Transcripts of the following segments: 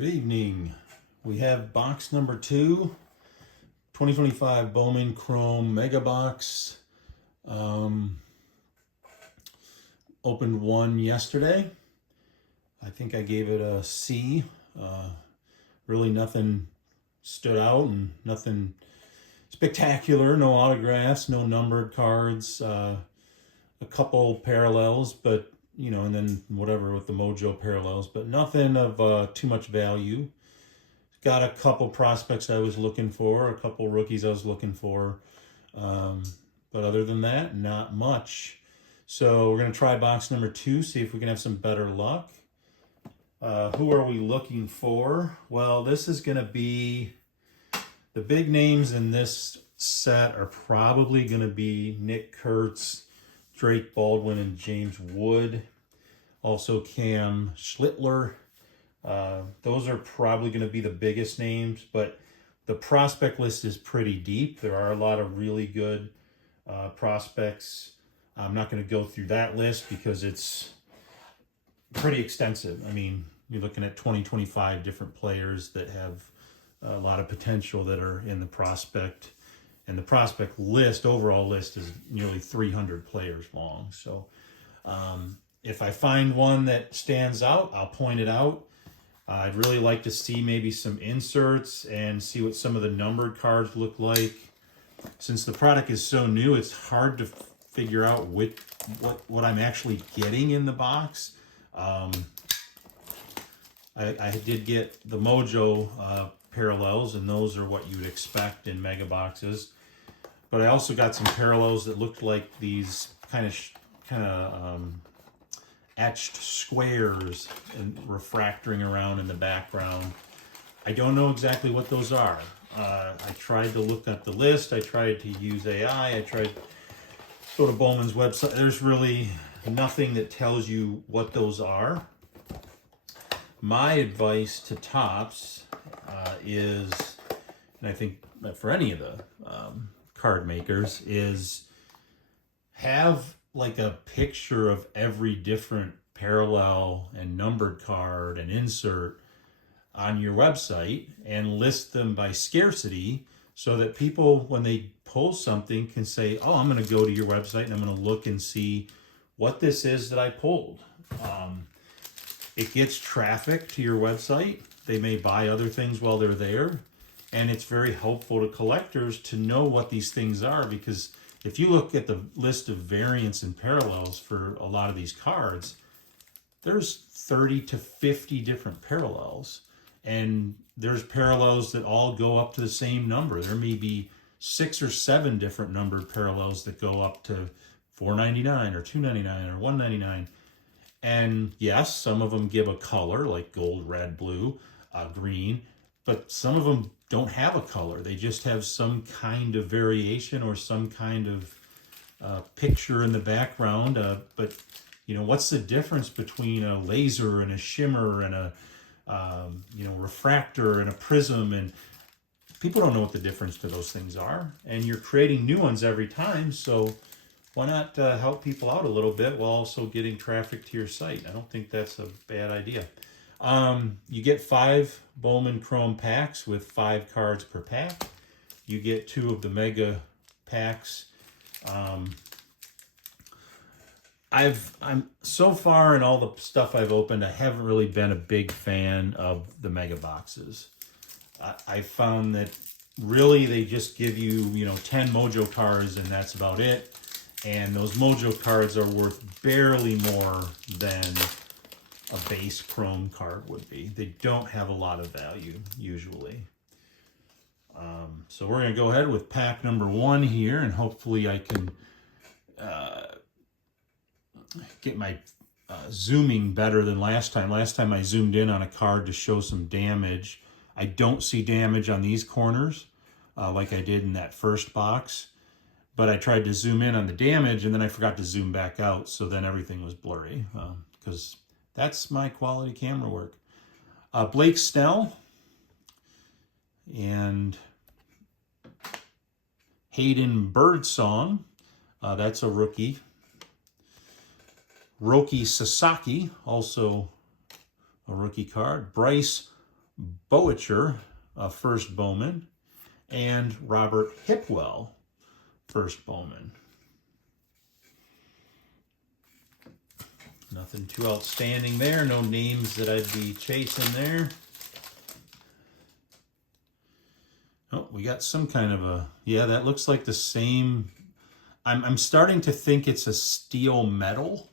Good evening. We have box number 2, 2025 Bowman Chrome Mega Box. Opened one yesterday. I think I gave it a C. Really nothing stood out and nothing spectacular. No autographs, no numbered cards, a couple parallels, but you know, and then whatever with the Mojo parallels, but nothing of too much value. Got a couple prospects I was looking for, a couple rookies I was looking for, but other than that, not much. So we're going to try box number 2, see if we can have some better luck. Who are we looking for? Well, this is going to be, the big names in this set are probably going to be Nick Kurtz, Drake Baldwin, and James Wood. Also Cam Schlittler. Those are probably going to be the biggest names, but the prospect list is pretty deep. There are a lot of really good prospects. I'm not going to go through that list because it's pretty extensive. I mean, you're looking at 25 different players that have a lot of potential that are in the prospect. And the prospect list, overall list, is nearly 300 players long. So if I find one that stands out, I'll point it out. I'd really like to see maybe some inserts and see what some of the numbered cards look like. Since the product is so new, it's hard to figure out what I'm actually getting in the box. I did get the Mojo parallels, and those are what you would expect in mega boxes. But I also got some parallels that looked like these kind of etched squares and refractoring around in the background. I don't know exactly what those are. I tried to look at the list. I tried to use AI. I tried to go to Bowman's website. There's really nothing that tells you what those are. My advice to Topps is, and I think for any of the card makers, is have like a picture of every different parallel and numbered card and insert on your website and list them by scarcity so that people, when they pull something, can say, oh, I'm going to go to your website and I'm going to look and see what this is that I pulled. It gets traffic to your website. They may buy other things while they're there. And it's very helpful to collectors to know what these things are, because if you look at the list of variants and parallels for a lot of these cards, there's 30 to 50 different parallels. And there's parallels that all go up to the same number. There may be 6 or 7 different numbered parallels that go up to $4.99 or $2.99 or $1.99. And yes, some of them give a color like gold, red, blue, green, but some of them don't have a color. They just have some kind of variation or some kind of picture in the background. But you know, what's the difference between a laser and a shimmer and a refractor and a prism? And people don't know what the difference to those things are. And you're creating new ones every time, so why not help people out a little bit while also getting traffic to your site? I don't think that's a bad idea. You get 5 Bowman Chrome packs with 5 cards per pack. You get 2 of the mega packs. I'm so far in all the stuff I've opened, I haven't really been a big fan of the mega boxes. I found that really they just give you, 10 Mojo cards and that's about it. And those Mojo cards are worth barely more than a base Chrome card would be. They don't have a lot of value, usually. So we're going to go ahead with pack number 1 here, and hopefully I can get my zooming better than last time. Last time I zoomed in on a card to show some damage. I don't see damage on these corners like I did in that first box. But I tried to zoom in on the damage, and then I forgot to zoom back out, so then everything was blurry, because that's my quality camera work. Blake Snell and Hayden Birdsong, that's a rookie. Roki Sasaki, also a rookie card. Bryce Boettcher, first Bowman, and Robert Hipwell, first Bowman. Nothing too outstanding there. No names that I'd be chasing there. Oh, we got some kind of a... Yeah, that looks like the same... I'm starting to think it's a steel metal,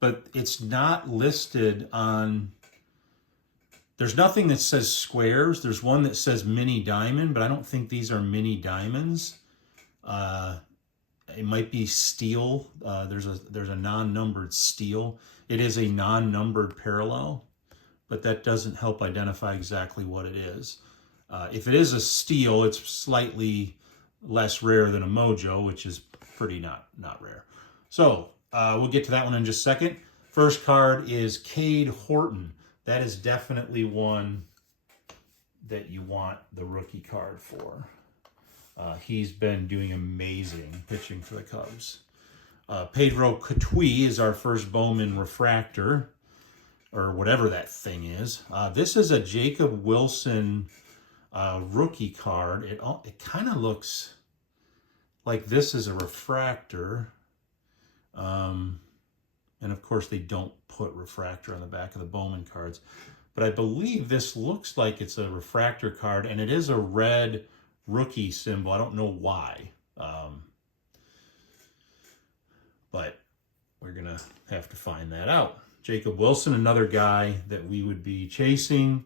but it's not listed on... There's nothing that says squares. There's one that says mini diamond, but I don't think these are mini diamonds. It might be steel. There's a non-numbered steel. It is a non-numbered parallel, but that doesn't help identify exactly what it is. If it is a steel, it's slightly less rare than a Mojo, which is pretty not rare. So we'll get to that one in just a second. First card is Cade Horton. That is definitely one that you want the rookie card for. He's been doing amazing pitching for the Cubs. Pedro Cotuí is our first Bowman refractor, or whatever that thing is. This is a Jacob Wilson rookie card. It kind of looks like this is a refractor. And of course they don't put refractor on the back of the Bowman cards. But I believe this looks like it's a refractor card, and it is a red rookie symbol. I don't know why. But we're going to have to find that out. Jacob Wilson, another guy that we would be chasing.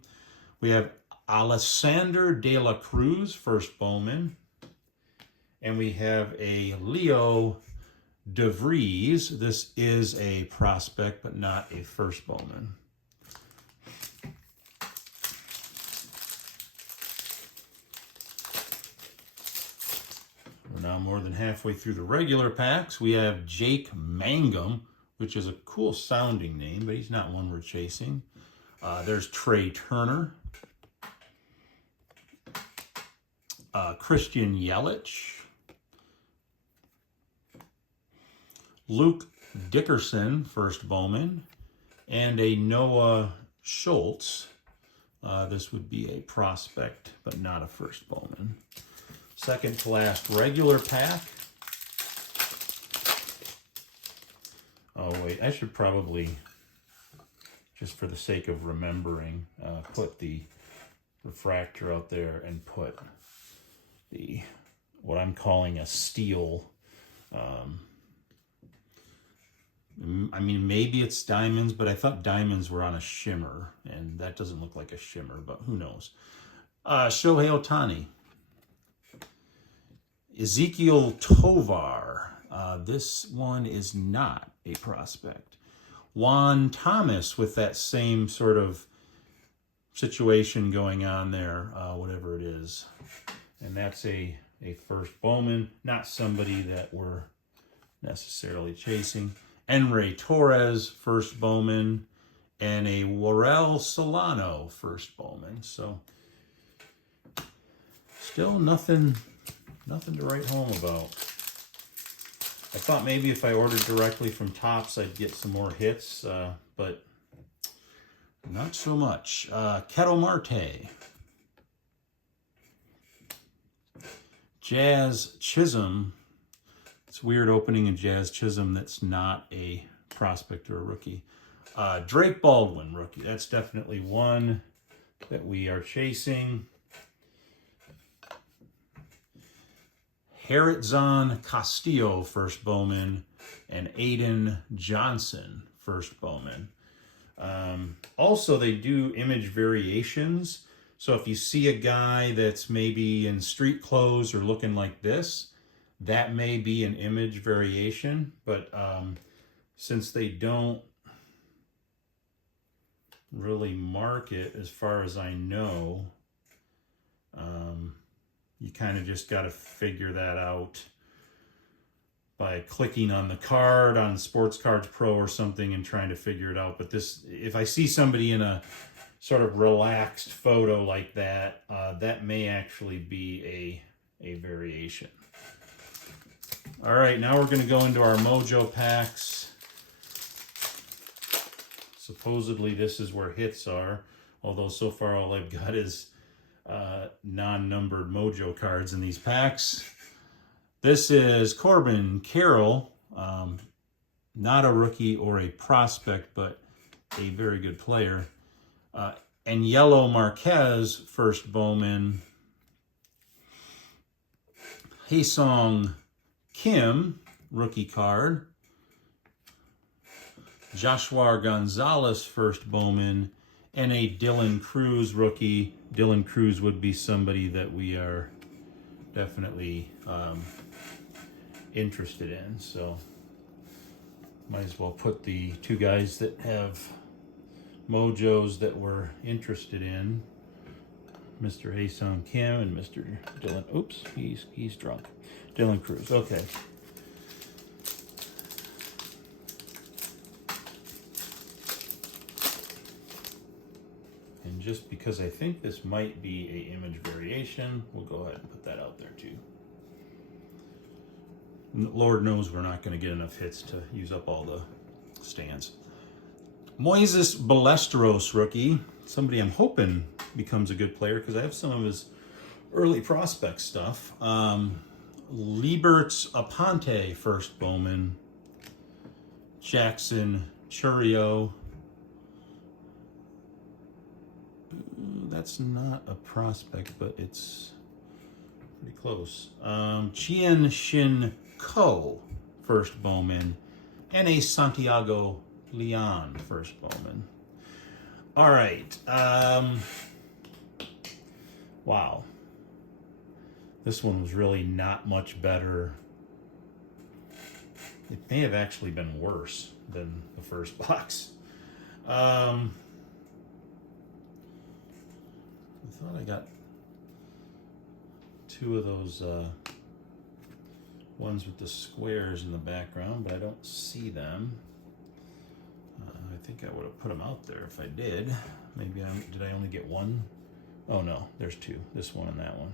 We have Alessander De La Cruz, first Bowman. And we have a Leo DeVries. This is a prospect, but not a first Bowman. We're now more than halfway through the regular packs. We have Jake Mangum, which is a cool sounding name, but he's not one we're chasing. There's Trey Turner. Christian Yelich. Luke Dickerson, first Bowman, and a Noah Schultz. This would be a prospect, but not a first Bowman. Second to last regular pack. Oh, wait, I should probably, just for the sake of remembering, put the refractor out there and put the, what I'm calling a steel. I mean, maybe it's diamonds, but I thought diamonds were on a shimmer, and that doesn't look like a shimmer, but who knows. Shohei Ohtani. Ezekiel Tovar. This one is not a prospect. Juan Thomas with that same sort of situation going on there, whatever it is. And that's a first Bowman, not somebody that we're necessarily chasing. Enray Torres, first Bowman, and a Warel Solano, first Bowman. So still nothing to write home about. I thought maybe if I ordered directly from Topps, I'd get some more hits, but not so much. Ketel Marte. Jazz Chisholm. It's weird opening a Jazz Chisholm that's not a prospect or a rookie. Drake Baldwin, rookie. That's definitely one that we are chasing. Heritzon Castillo, first Bowman, and Aiden Johnson, first Bowman. Also, they do image variations. So if you see a guy that's maybe in street clothes or looking like this, that may be an image variation. But since they don't really mark it, as far as I know, you kind of just got to figure that out by clicking on the card on Sports Cards Pro or something and trying to figure it out. But this, if I see somebody in a sort of relaxed photo like that, that may actually be a variation. All right, now we're going to go into our Mojo packs. Supposedly this is where hits are. Although so far all I've got is non-numbered Mojo cards in these packs. This is Corbin Carroll, not a rookie or a prospect, but a very good player. And Yellow Marquez, first Bowman. Haesung Kim, rookie card. Joshua Gonzalez, first Bowman. And a Dylan Cruz rookie. Dylan Cruz would be somebody that we are definitely interested in. So might as well put the two guys that have Mojos that we're interested in. Mr. Haesung Kim and Mr. Dylan. Oops, he's drunk. Dylan Cruz. Okay. And just because I think this might be a image variation, we'll go ahead and put that out there too. Lord knows we're not going to get enough hits to use up all the stands. Moises Ballesteros rookie. Somebody I'm hoping becomes a good player because I have some of his early prospect stuff. Liberts Aponte, first Bowman. Jackson Churio. That's not a prospect, but it's pretty close. Chien Shin Ko, first Bowman. And a Santiago Leon, first Bowman. All right. Wow. This one was really not much better. It may have actually been worse than the first box. I thought I got two of those ones with the squares in the background, but I don't see them. I think I would have put them out there if I did. Maybe did I only get one? Oh no, there's two. This one and that one.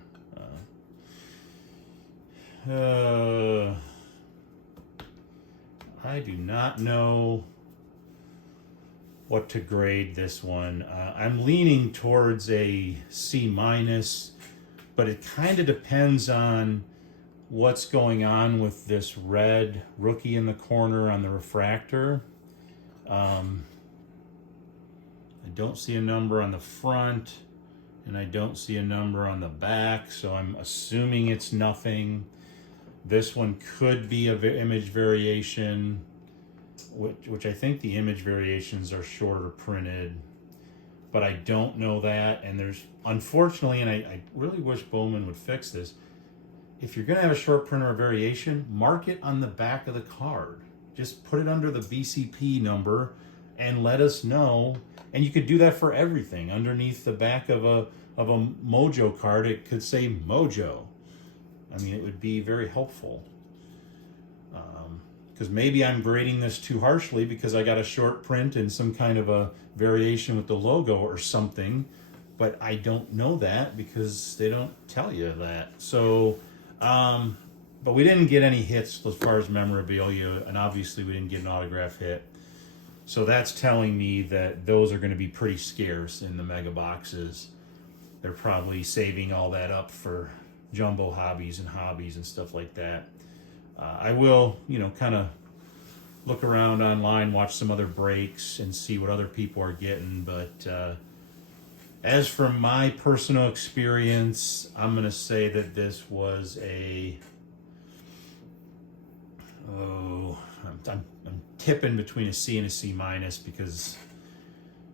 I do not know what to grade this one. I'm leaning towards a C-, but it kind of depends on what's going on with this red rookie in the corner on the refractor. I don't see a number on the front, and I don't see a number on the back, so I'm assuming it's nothing. This one could be an image variation, which I think the image variations are shorter printed, but I don't know that. And there's, unfortunately, and I really wish Bowman would fix this, if you're going to have a short print or a variation, mark it on the back of the card. Just put it under the BCP number and let us know. And you could do that for everything. Underneath the back of a Mojo card, it could say Mojo. I mean, it would be very helpful. Because maybe I'm grading this too harshly because I got a short print and some kind of a variation with the logo or something. But I don't know that because they don't tell you that. So, but we didn't get any hits as far as memorabilia, and obviously we didn't get an autograph hit. So that's telling me that those are going to be pretty scarce in the mega boxes. They're probably saving all that up for jumbo hobbies and stuff like that. I will, kind of look around online, watch some other breaks, and see what other people are getting. But as for my personal experience, I'm going to say that this was I'm tipping between a C and a C- because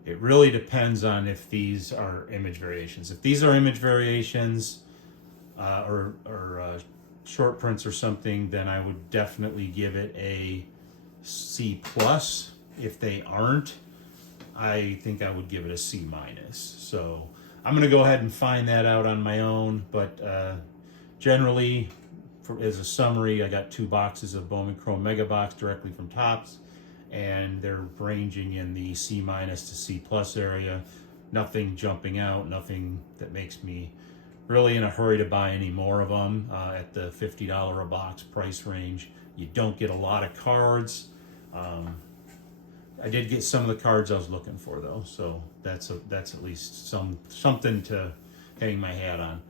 it really depends on if these are image variations. If these are image variations or short prints or something, then I would definitely give it a C+. If they aren't, I think I would give it a C-. So I'm going to go ahead and find that out on my own, but generally, as a summary, I got 2 boxes of Bowman Chrome Mega Box directly from Topps, and they're ranging in the C- to C+ area. Nothing jumping out, nothing that makes me really in a hurry to buy any more of them at the $50 a box price range. You don't get a lot of cards. I did get some of the cards I was looking for though, so that's at least something to hang my hat on.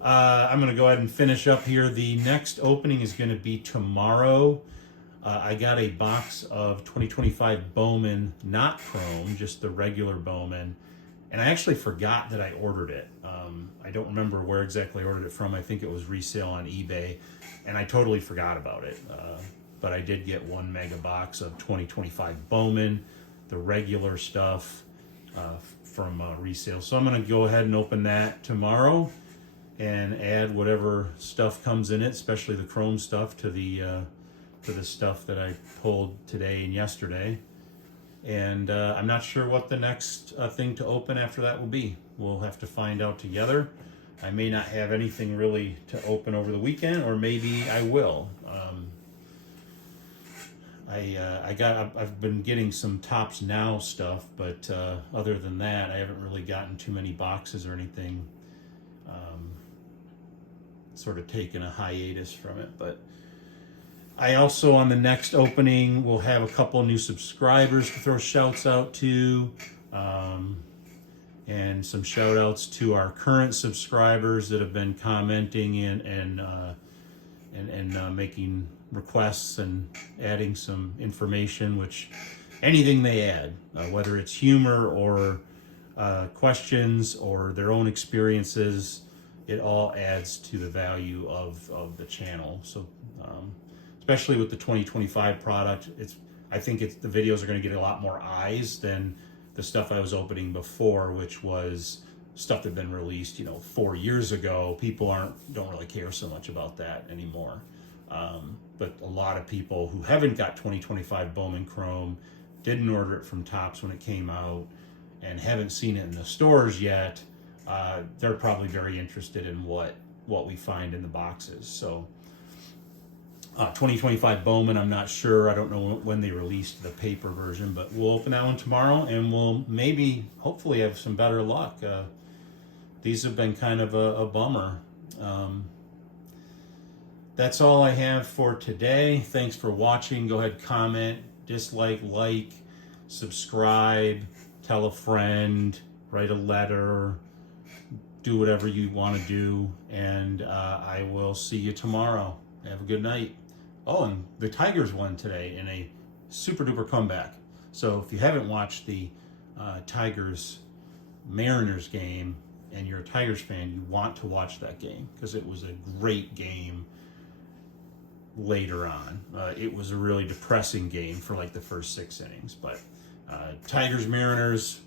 I'm going to go ahead and finish up here. The next opening is going to be tomorrow. I got a box of 2025 Bowman, not Chrome, just the regular Bowman. And I actually forgot that I ordered it. I don't remember where exactly I ordered it from. I think it was resale on eBay. And I totally forgot about it. But I did get one mega box of 2025 Bowman, the regular stuff from resale. So I'm going to go ahead and open that tomorrow and add whatever stuff comes in it, especially the Chrome stuff, to the stuff that I pulled today and yesterday. And I'm not sure what the next thing to open after that will be. We'll have to find out together. I may not have anything really to open over the weekend, or maybe I will. I've been getting some Tops Now stuff, but other than that, I haven't really gotten too many boxes or anything. Sort of taken a hiatus from it, but I also, on the next opening, will have a couple new subscribers to throw shouts out to, and some shout outs to our current subscribers that have been commenting and making requests and adding some information, which anything they add, whether it's humor or questions or their own experiences, it all adds to the value of the channel. So especially with the 2025 product, I think the videos are going to get a lot more eyes than the stuff I was opening before, which was stuff that had been released 4 years ago. People don't really care so much about that anymore. But a lot of people who haven't got 2025 Bowman Chrome, didn't order it from Tops when it came out, and haven't seen it in the stores yet, they're probably very interested in what we find in the boxes. So 2025 Bowman, I'm not sure. I don't know when they released the paper version, but we'll open that one tomorrow, and we'll hopefully have some better luck. These have been kind of a bummer. That's all I have for today. Thanks for watching. Go ahead, comment, dislike, like, subscribe, tell a friend, write a letter, do whatever you want to do, and I will see you tomorrow. Have a good night. Oh, and the Tigers won today in a super duper comeback. So if you haven't watched the Tigers Mariners game and you're a Tigers fan, you want to watch that game because it was a great game later on. It was a really depressing game for like the first 6 innings, but Tigers Mariners,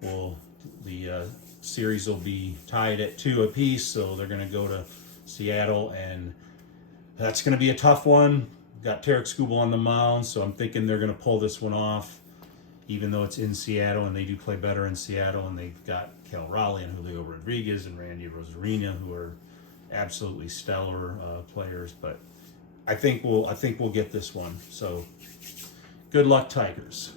the series will be tied at 2 apiece, so they're going to go to Seattle, and that's going to be a tough one. Got Tarek Skubal on the mound, so I'm thinking they're going to pull this one off, even though it's in Seattle, and they do play better in Seattle, and they've got Cal Raleigh and Julio Rodriguez and Randy Rosarina, who are absolutely stellar players. But I think we'll get this one. So good luck, Tigers.